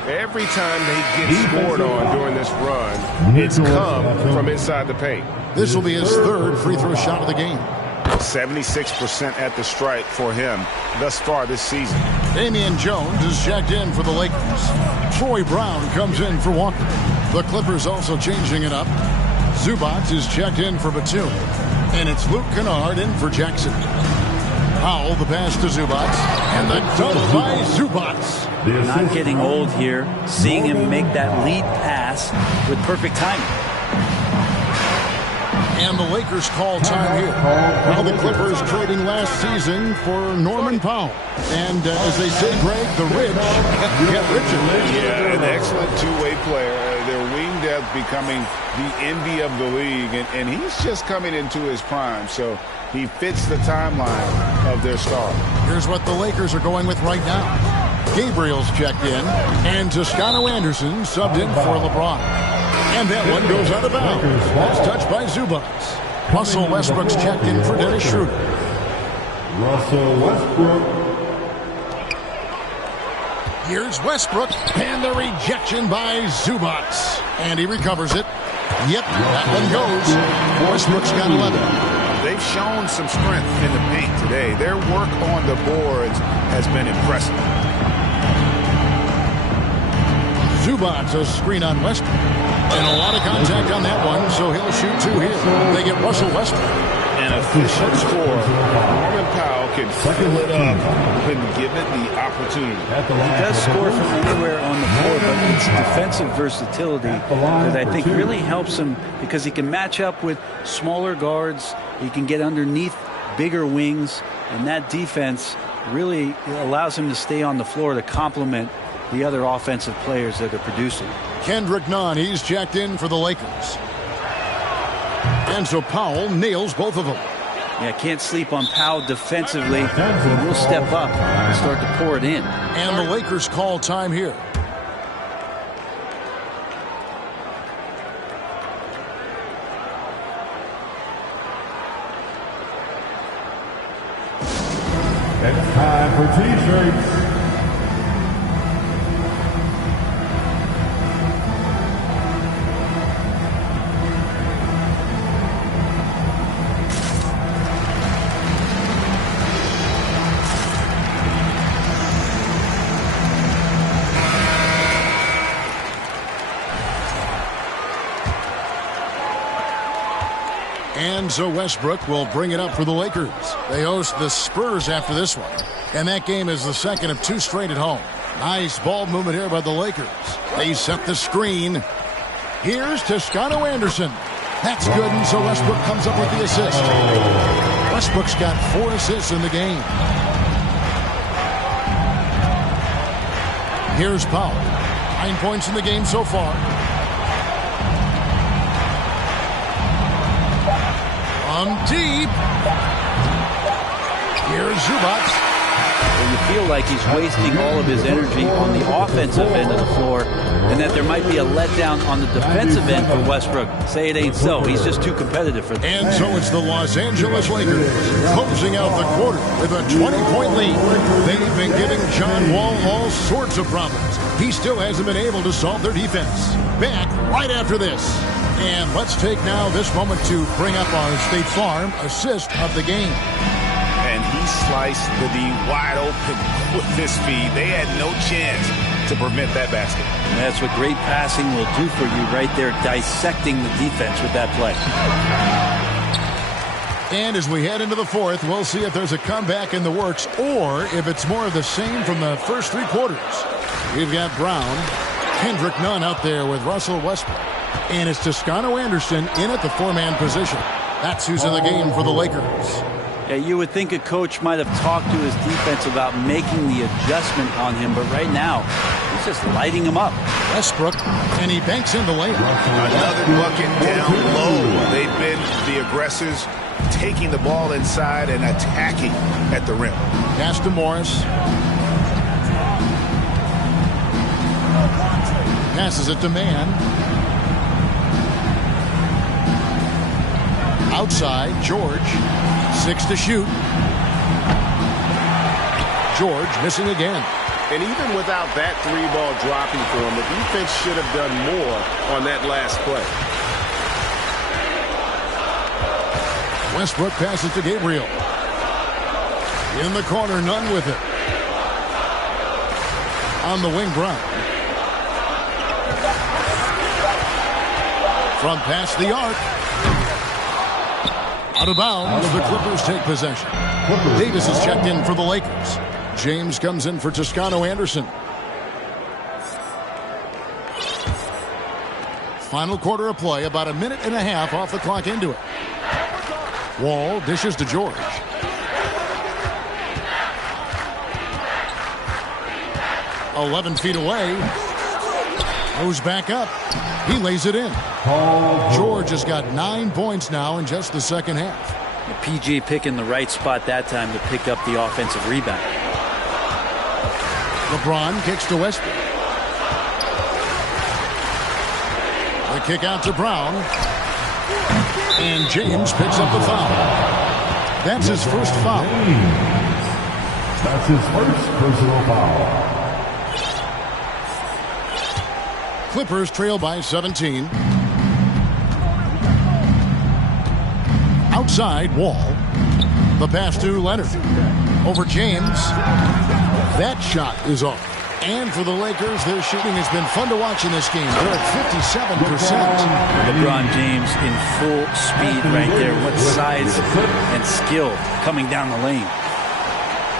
Every time they get scored on during this run, it's come from inside the paint. This will be his third free throw shot of the game. 76% at the stripe for him thus far this season. Damian Jones is checked in for the Lakers. Troy Brown comes in for Walker. The Clippers also changing it up. Zubac is checked in for Batum. And it's Luke Kennard in for Jackson. Powell, the pass to Zubac. And the double by Zubac. Not getting old here. Seeing him make that lead pass with perfect timing. And the Lakers call time here. Now the Clippers trading last season for Norman Powell. And as they say, Greg, the rich get richer. Yeah, an excellent two-way player. Their wing depth becoming the envy of the league. And he's just coming into his prime. So he fits the timeline of their star. Here's what the Lakers are going with right now. Gabriel's checked in. And Toscano Anderson subbed in for LeBron. And that one goes out of bounds. That's touched by Zubac. Russell Westbrook's checked in for Dennis Schroeder. Russell Westbrook. Here's Westbrook, and the rejection by Zubac. And he recovers it. Yep, that one goes. Westbrook's got 11. They've shown some strength in the paint today. Their work on the boards has been impressive. Zubac, a screen on Westbrook. And a lot of contact on that one, so he'll shoot two here. They get Russell Westbrook. An efficient score. Norman Powell can fill it up when given the opportunity. He does score from anywhere on the floor, but it's defensive versatility that I think really helps him because he can match up with smaller guards. He can get underneath bigger wings, and that defense really allows him to stay on the floor to complement the other offensive players that are producing. Kendrick Nunn, he's checked in for the Lakers. And so Powell nails both of them. Yeah, can't sleep on Powell defensively. He will step up and start to pour it in. And the Lakers call time here. It's time for T-shirts. And so Westbrook will bring it up for the Lakers. They host the Spurs after this one. And that game is the second of two straight at home. Nice ball movement here by the Lakers. They set the screen. Here's Toscano Anderson. That's good, and so Westbrook comes up with the assist. Westbrook's got 4 assists in the game. Here's Powell. 9 points in the game so far. Deep. Here's Zubac. Well, you feel like he's wasting all of his energy on the offensive end of the floor, and that there might be a letdown on the defensive end for Westbrook. Say it ain't so. He's just too competitive for that. And so it's the Los Angeles Lakers closing out the quarter with a 20-point lead. They've been giving John Wall all sorts of problems. He still hasn't been able to solve their defense. Back right after this. And let's take now this moment to bring up our State Farm assist of the game. And he sliced the D wide open with this feed. They had no chance to prevent that basket. And that's what great passing will do for you right there, dissecting the defense with that play. And as we head into the fourth, we'll see if there's a comeback in the works or if it's more of the same from the first 3 quarters. We've got Brown, Kendrick Nunn out there with Russell Westbrook. And it's Toscano Anderson in at the 4-man position. That's who's in the game for the Lakers. Yeah, you would think a coach might have talked to his defense about making the adjustment on him, but right now, he's just lighting him up. Westbrook, and he banks in the lane. Another bucket down low. They've been the aggressors, taking the ball inside and attacking at the rim. Pass to Morris. Passes it to Mann. Outside, George. 6 to shoot. George missing again. And even without that 3-ball dropping for him, the defense should have done more on that last play. Westbrook passes to Gabriel. In the corner, none with it. On the wing, Brown. From past the arc. Out of bounds, the Clippers take possession. Davis is checked in for the Lakers. James comes in for Toscano Anderson. Final quarter of play, about a minute and a half off the clock into it. Wall dishes to George. "11 feet away. Goes back up. He lays it in. George has got 9 points now in just the second half. The PG picking the right spot that time to pick up the offensive rebound. LeBron kicks to Westbrook. The kick out to Brown. And James picks up the foul. That's his first foul. That's his first personal foul. Clippers trail by 17. Outside, Wall. The pass to Leonard. Over James. That shot is off. And for the Lakers, their shooting has been fun to watch in this game. They're at 57%. LeBron James in full speed right there. What size and skill coming down the lane.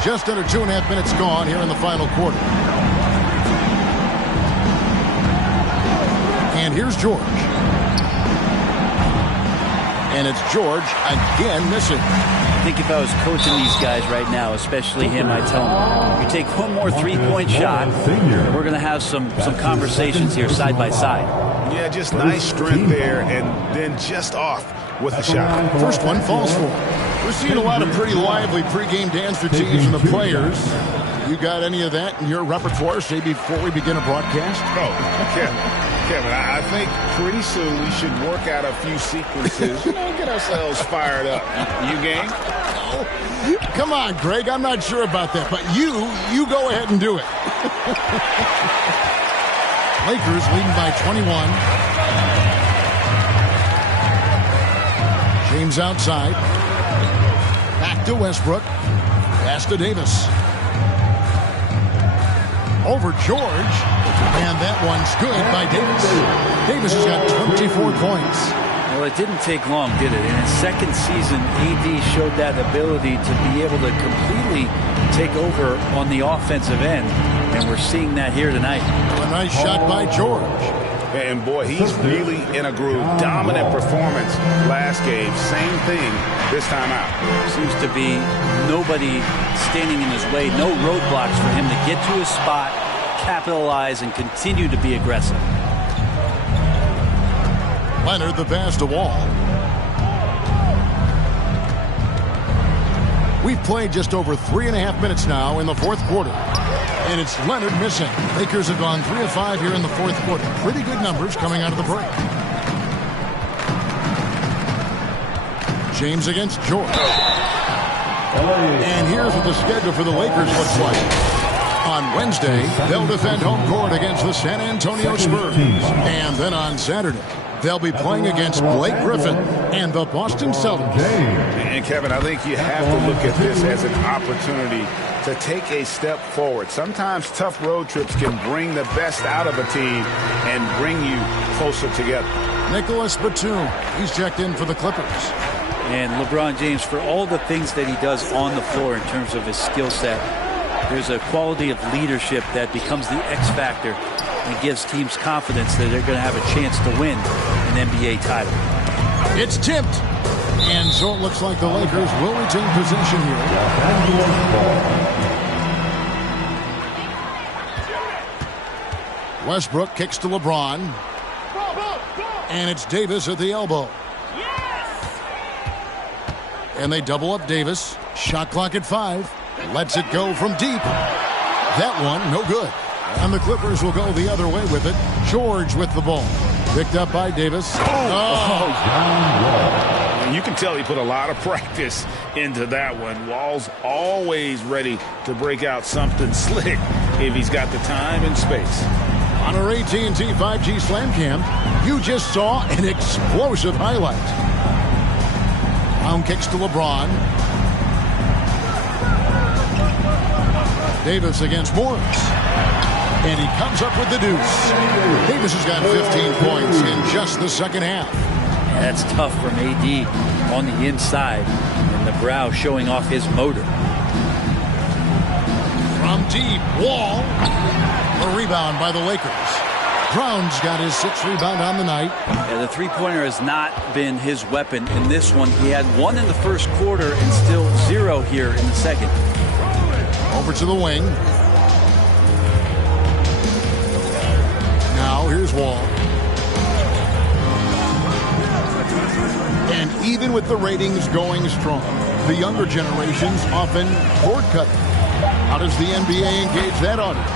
Just under 2.5 minutes gone here in the final quarter. And here's George. And it's George again missing. I think if I was coaching these guys right now, especially him, I tell him, you take one more three-point shot, we're going to have some conversations here side by side. Yeah, just nice strength there, and then just off with the shot. First one falls for him. We're seeing a lot of pretty lively pregame dance routines from the players. You got any of that in your repertoire, say, before we begin a broadcast? Oh, Kevin, I think pretty soon we should work out a few sequences, get ourselves fired up. You game? Oh, come on, Greg. I'm not sure about that, but you go ahead and do it. Lakers leading by 21. James outside. Back to Westbrook. Pass to Davis. Over George. And that one's good by Davis. Davis has got 24 points. Well, it didn't take long, did it? In his second season, AD showed that ability to be able to completely take over on the offensive end. And we're seeing that here tonight. A nice shot by George. And boy, he's really in a groove. Dominant performance last game. Same thing this time out. Seems to be nobody standing in his way. No roadblocks for him to get to his spot, capitalize, and continue to be aggressive. Leonard the pass to Wall. We've played just over 3.5 minutes now in the fourth quarter. And it's Leonard missing. Lakers have gone 3 of 5 here in the fourth quarter. Pretty good numbers coming out of the break. James against George. And here's what the schedule for the Lakers looks like. On Wednesday, they'll defend home court against the San Antonio Spurs. And then on Saturday, they'll be playing against Blake Griffin and the Boston Celtics. And Kevin, I think you have to look at this as an opportunity to take a step forward. Sometimes tough road trips can bring the best out of a team and bring you closer together. Nicholas Batum, he's checked in for the Clippers. And LeBron James, for all the things that he does on the floor in terms of his skill set, there's a quality of leadership that becomes the X factor and gives teams confidence that they're going to have a chance to win an NBA title. It's tipped. And so it looks like the Lakers will retain possession here. Westbrook kicks to LeBron. And it's Davis at the elbow. And they double up Davis. Shot clock at 5. Lets it go from deep. That one, no good. And the Clippers will go the other way with it. George with the ball. Picked up by Davis. You can tell he put a lot of practice into that one. Wall's always ready to break out something slick if he's got the time and space. On our AT&T 5G Slam Cam, you just saw an explosive highlight. Brown kicks to LeBron. Davis against Morris. And he comes up with the deuce. Davis has got 15 points in just the second half. That's tough from AD on the inside. And the brow showing off his motor. From deep, Wall. A rebound by the Lakers. Brown's got his 6th rebound on the night. Yeah, the three-pointer has not been his weapon in this one. He had 1 in the first quarter and still 0 here in the second. Over to the wing. Now here's Wall. And even with the ratings going strong, the younger generations often cord cut. How does the NBA engage that audience?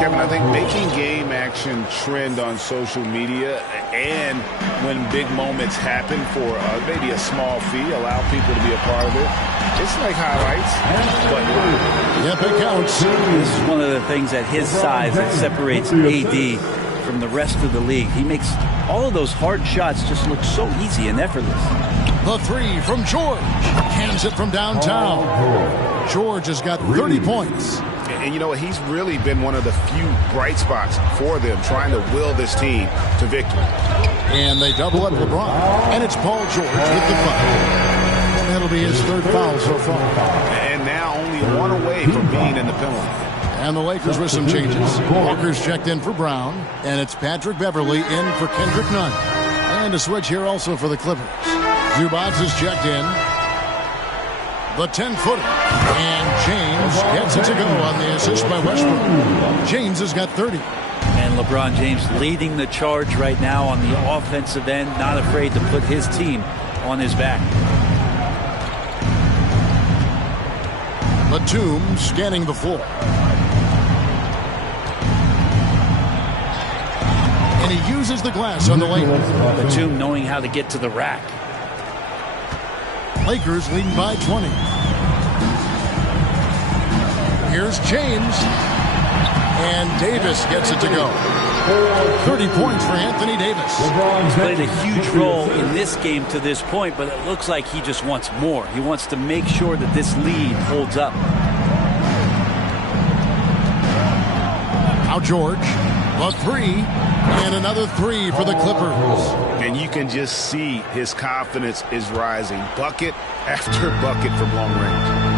Kevin, I think making game action trend on social media and when big moments happen for maybe a small fee, allow people to be a part of it. It's like highlights, but yep, it counts. This is one of the things at his size that separates AD from the rest of the league. He makes all of those hard shots just look so easy and effortless. The 3 from George. Hands it from downtown. George has got 30 points. And you know what? He's really been one of the few bright spots for them, trying to will this team to victory. And they double up LeBron. And it's Paul George with the foul. And that'll be his 3rd foul so far. And now only 1 away from being in the penalty. And the Lakers with some changes. Walker's checked in for Brown. And it's Patrick Beverley in for Kendrick Nunn. And a switch here also for the Clippers. Zubats is checked in. The 10-footer. And James gets it to go on the assist by Westbrook. James has got 30. And LeBron James leading the charge right now on the offensive end. Not afraid to put his team on his back. Batum scanning the floor. And he uses the glass on the lane. Batum knowing how to get to the rack. Lakers leading by 20. Here's James. And Davis gets it to go. 30 points for Anthony Davis. He's played a huge role in this game to this point, but it looks like he just wants more. He wants to make sure that this lead holds up. Now George, a 3, and another 3 for the Clippers. And you can just see his confidence is rising. Bucket after bucket from long range.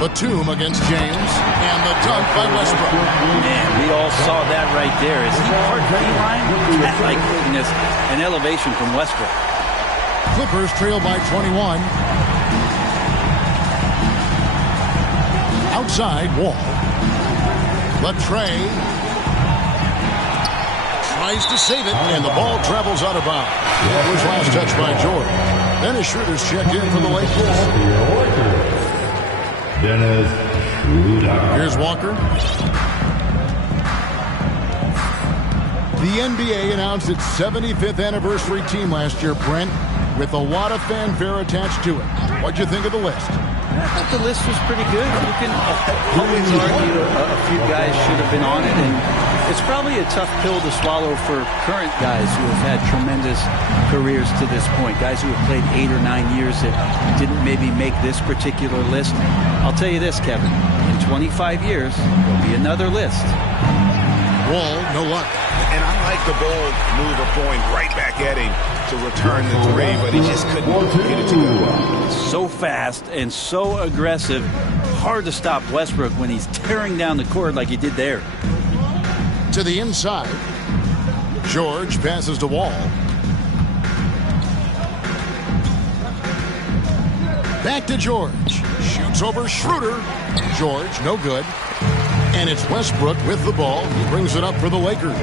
Batum against James, and the dunk by Westbrook. Man, we all saw that right there. Is he part D-line? My goodness, an elevation from Westbrook. Clippers trail by 21. Outside, Wall. Latrey tries to save it, and the ball travels out of bounds. That was last touch by George. Dennis Schroeder's checked in for the Lakers. Dennis Schroeder. Here's Walker. The NBA announced its 75th anniversary team last year, Brent, with a lot of fanfare attached to it. What'd you think of the list? I thought the list was pretty good. You can always argue a few guys should have been on it, and it's probably a tough pill to swallow for current guys who have had tremendous careers to this point, guys who have played 8 or 9 years that didn't maybe make this particular list. I'll tell you this, Kevin, in 25 years, there'll be another list. Wall, no luck. And I like the bold move of going right back at him to return the 3, but he just couldn't get it to go. So fast and so aggressive. Hard to stop Westbrook when he's tearing down the court like he did there. To the inside. George passes to Wall. Back to George. Shoots over Schroeder. George, no good. And it's Westbrook with the ball. He brings it up for the Lakers.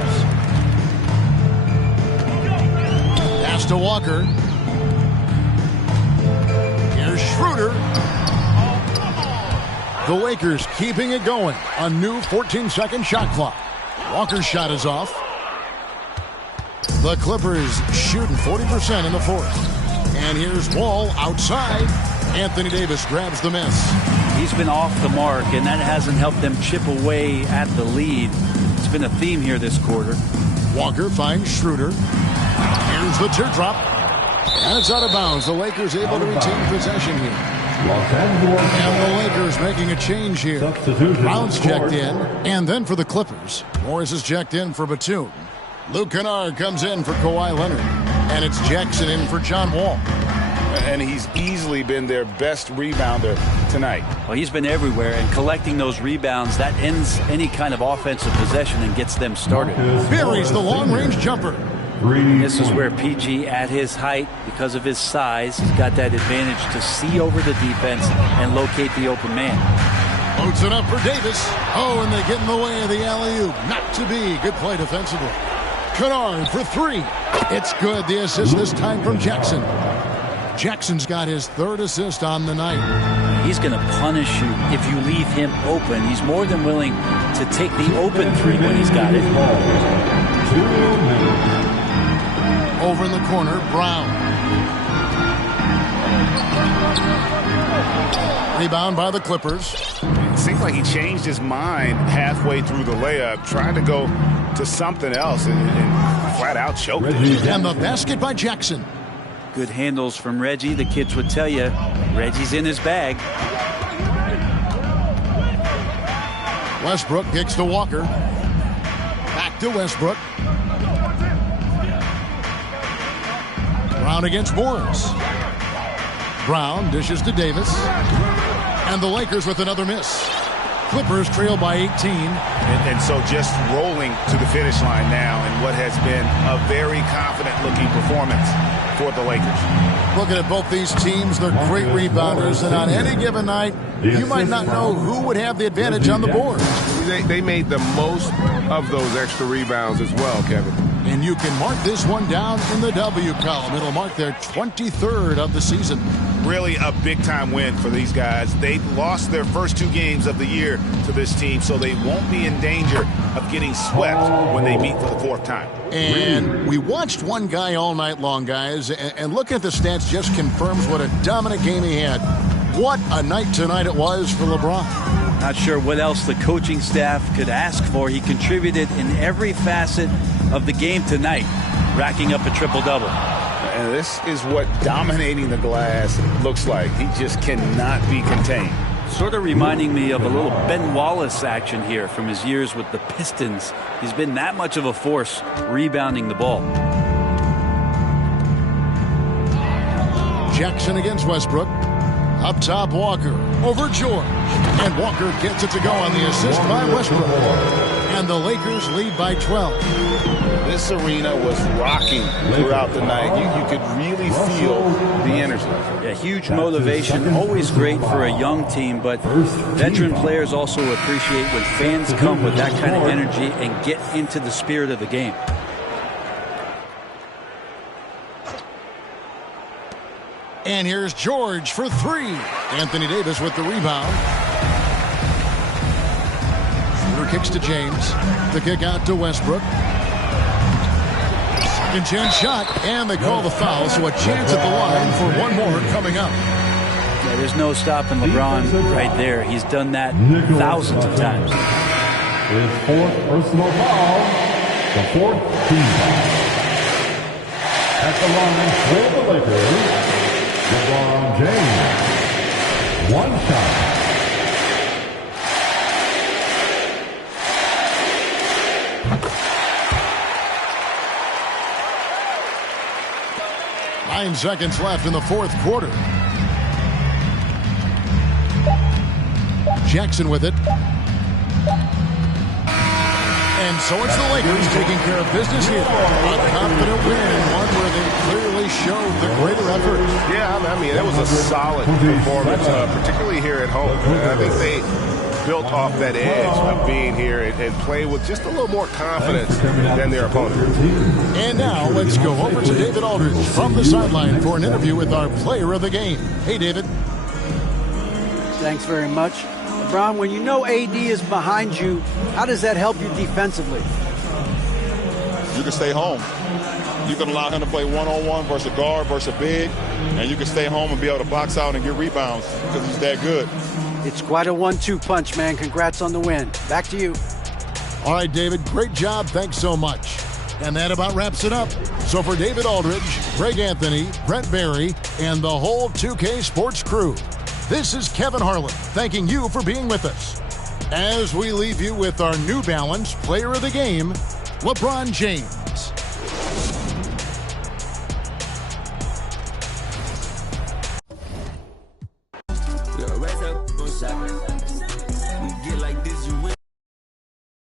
Pass to Walker. Here's Schroeder. The Lakers keeping it going. A new 14-second shot clock. Walker's shot is off. The Clippers shooting 40% in the fourth. And here's Wall outside. Anthony Davis grabs the miss. He's been off the mark, and that hasn't helped them chip away at the lead. It's been a theme here this quarter. Walker finds Schroeder. Here's the teardrop. And it's out of bounds. The Lakers able to retain possession here. And the Lakers making a change here. Brown's checked in. And then for the Clippers, Morris is checked in for Batum. Luke Kennard comes in for Kawhi Leonard. And it's Jackson in for John Wall. And he's easily been their best rebounder tonight. Well, he's been everywhere, and collecting those rebounds, that ends any kind of offensive possession and gets them started. Buries the long-range jumper. This is where PG, at his height, because of his size, he's got that advantage to see over the defense and locate the open man. Loads it up for Davis. Oh, and they get in the way of the alley-oop. Not to be. Good play defensively. Kennard for three. It's good. The assist this time from Jackson. Jackson's got his third assist on the night. He's going to punish you if you leave him open. He's more than willing to take the open three when he's got it. Over in the corner, Brown. Rebound by the Clippers. It seems like he changed his mind halfway through the layup, trying to go to something else and flat out choked it. And the basket by Jackson. Good handles from Reggie. The kids would tell you Reggie's in his bag. Westbrook kicks to Walker. Back to Westbrook. Brown against Morris. Brown dishes to Davis. And the Lakers with another miss. Clippers trail by 18. And so just rolling to the finish line now in what has been a very confident-looking performance for the Lakers. Looking at both these teams, they're great rebounders, and on any given night, you might not know who would have the advantage on the board. They made the most of those extra rebounds as well, Kevin. And you can mark this one down in the W column. It'll mark their 23rd of the season. Really a big-time win for these guys. They lost their first two games of the year to this team, so they won't be in danger of getting swept when they meet for the fourth time. And we watched one guy all night long, guys, and looking at the stats just confirms what a dominant game he had. What a night tonight it was for LeBron. Not sure what else the coaching staff could ask for. He contributed in every facet of the game tonight, racking up a triple-double. And this is what dominating the glass looks like. He just cannot be contained. Sort of reminding me of a little Ben Wallace action here from his years with the Pistons. He's been that much of a force rebounding the ball. Jackson against Westbrook. Up top, Walker. Over George. And Walker gets it to go on the assist by Westbrook. And the Lakers lead by 12. This arena was rocking throughout the night. You could really feel the energy. Yeah, huge motivation. Always great for a young team, but veteran players also appreciate when fans come with that kind of energy and get into the spirit of the game. And here's George for three. Anthony Davis with the rebound. Shooter kicks to James. The kick out to Westbrook. Second chance shot, and they call the foul, so a chance at the line for one more coming up. Yeah, there's no stopping LeBron right there. He's done that thousands of times. His fourth personal foul, the fourth team foul. At the line for the Lakers, LeBron James. One shot. Nine seconds left in the fourth quarter. Jackson with it. And so it's the Lakers taking care of business here. A confident win, and one where they clearly showed the greater effort. Yeah, I mean, that was a solid performance, particularly here at home. I think they built off that edge of being here and play with just a little more confidence than their opponent. And now let's go over to David Aldridge from the sideline for an interview with our player of the game. Hey, David. Thanks very much. LeBron, when you know AD is behind you, how does that help you defensively? you can stay home. You can allow him to play one-on-one versus a guard versus a big, and you can stay home and be able to box out and get rebounds because he's that good. It's quite a 1-2 punch, man. Congrats on the win. Back to you. All right, David, great job. Thanks so much. And that about wraps it up. So for David Aldridge, Greg Anthony, Brent Barry, and the whole 2K Sports crew, this is Kevin Harlan thanking you for being with us. As we leave you with our New Balance Player of the Game, LeBron James.